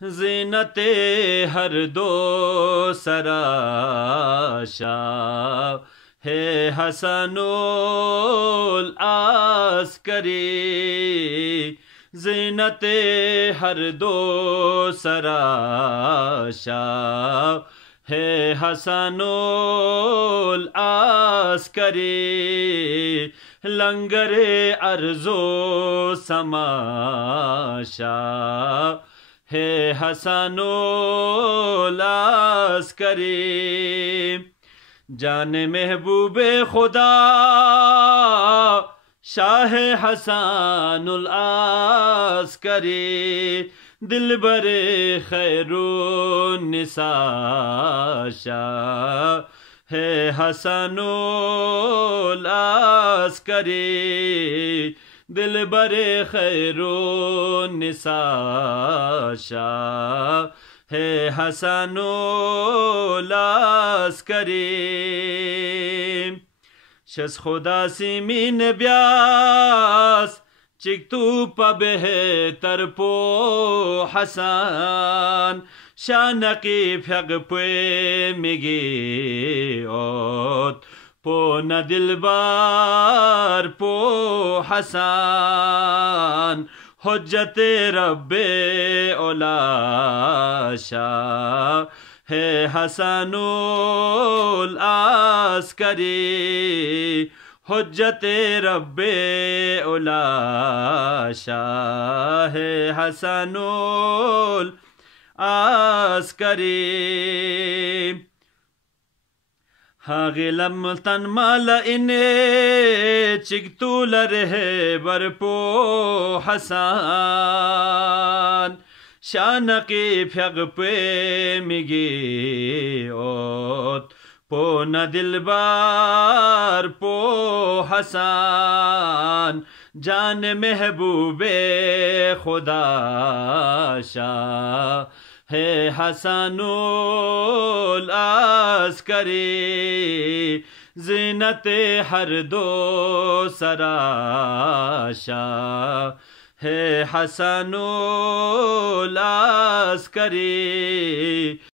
ज़ीनते हर दो सराशा है हसनुल आस्करी। ज़ीनते हर दो सराशा है हसनुल आस्करी। लंगरे अर्ज़ो समाशा है हसनुल आस्करी। जान महबूबे खुदा शाह हसनुल आस्करी। दिल बरे खैरुन्निसा शाह है हसनुल आस्करी। दिल बरे खैरुन्निसा शाह है हसनुल आस्करी। शस खुदा सिमीन ब्यास चिकतू पबेहतर पो हसन शानकी फ्यग पे मिगी ओत पो न दिलबार पो हसन। हुज्जते रब्बे ओलाशा है हसनुल आस्करी। हुज्जते रब्बे ओलाशा है हसनुल आस्करी। हागिलम तन माल इने चिकतूल रहे बरपो हसन शान की फ्यग पे मिगी ओत पो न दिलबार पो हसन। जान महबूबे खुदा शाह है हसनुल आस्करी। ज़ीनते हर दो सराशा है हसनुल आस्करी।